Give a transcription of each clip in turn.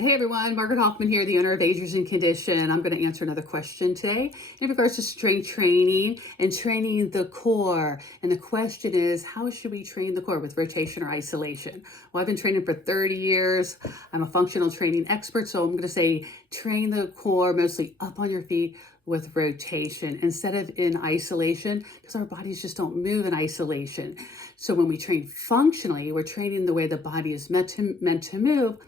Hey everyone, Margaret Hoffman here, the owner of Agers and Condition. I'm going to answer another question today in regards to strength training and training the core. And the question is, how should we train the core, with rotation or isolation? Well, I've been training for 30 years. I'm a functional training expert, so I'm going to say train the core mostly up on your feet with rotation instead of in isolation, because our bodies just don't move in isolation. So when we train functionally, we're training the way the body is meant to move,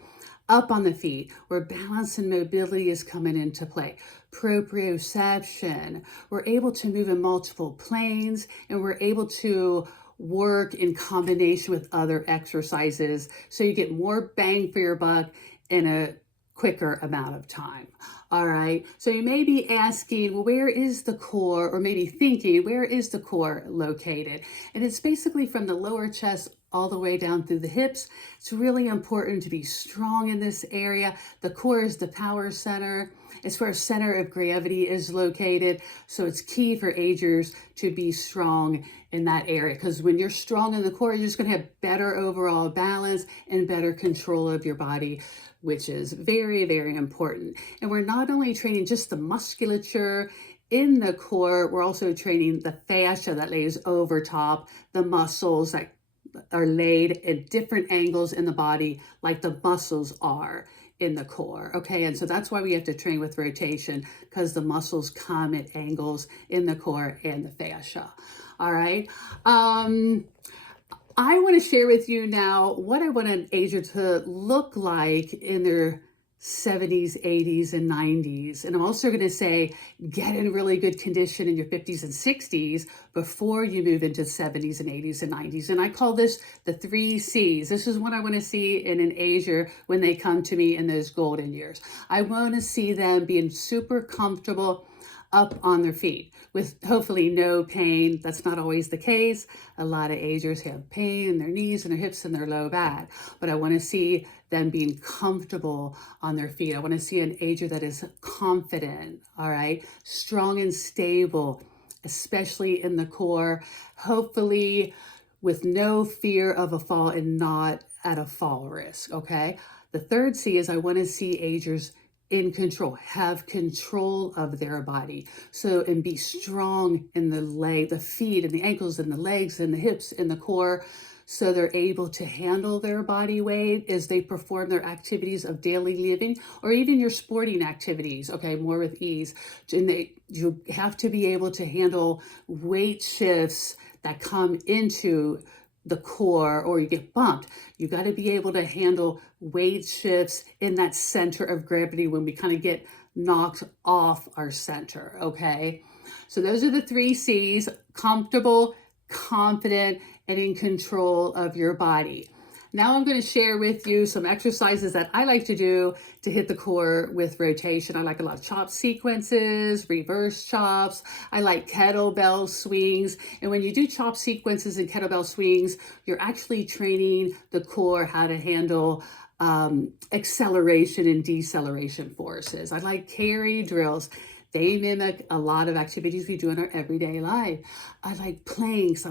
up on the feet, where balance and mobility is coming into play. Proprioception, we're able to move in multiple planes, and we're able to work in combination with other exercises, so you get more bang for your buck in a quicker amount of time. All right, so you may be asking, well, where is the core, or maybe thinking, where is the core located? And it's basically from the lower chest all the way down through the hips. It's really important to be strong in this area. The core is the power center. It's where center of gravity is located. So it's key for agers to be strong in that area, because when you're strong in the core, you're just going to have better overall balance and better control of your body, which is very, very important. And we're not only training just the musculature in the core, we're also training the fascia that lays over top, the muscles that are laid at different angles in the body, like the muscles are in the core. Okay, and so that's why we have to train with rotation, because the muscles come at angles in the core and the fascia. All right. I want to share with you now what I want an ager to look like in their 70s, 80s, and 90s. And I'm also going to say, get in really good condition in your 50s and 60s before you move into 70s and 80s and 90s. And I call this the 3 C's. This is what I want to see in an ager when they come to me in those golden years. I want to see them being super comfortable up on their feet with hopefully no pain. That's not always the case. A lot of agers have pain in their knees and their hips and their low back, but I want to see them being comfortable on their feet. I want to see an ager that is confident, all right, strong and stable, especially in the core, hopefully with no fear of a fall and not at a fall risk, okay? The 3rd C is I want to see agers in control, have control of their body. So, and be strong in the feet and the ankles and the legs and the hips and the core, so they're able to handle their body weight as they perform their activities of daily living, or even your sporting activities, okay, more with ease. And you have to be able to handle weight shifts that come into the core, or you get bumped. You got to be able to handle weight shifts in that center of gravity when we kind of get knocked off our center, okay? So those are the 3 C's: comfortable, confident, and in control of your body. Now I'm going to share with you some exercises that I like to do to hit the core with rotation. I like a lot of chop sequences, reverse chops. I like kettlebell swings. And when you do chop sequences and kettlebell swings, you're actually training the core how to handle acceleration and deceleration forces. I like carry drills. They mimic a lot of activities we do in our everyday life. I like planks.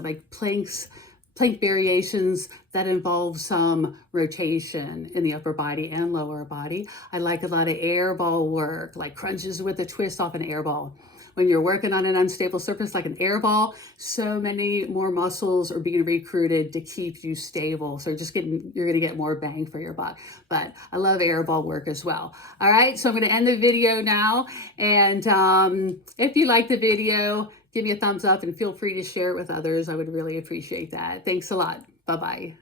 Plank variations that involve some rotation in the upper body and lower body. I like a lot of airball work, like crunches with a twist off an airball. When you're working on an unstable surface like an airball, so many more muscles are being recruited to keep you stable. So you're gonna get more bang for your buck. But I love airball work as well. All right, so I'm gonna end the video now. And if you like the video, give me a thumbs up and feel free to share it with others. I would really appreciate that. Thanks a lot. Bye-bye.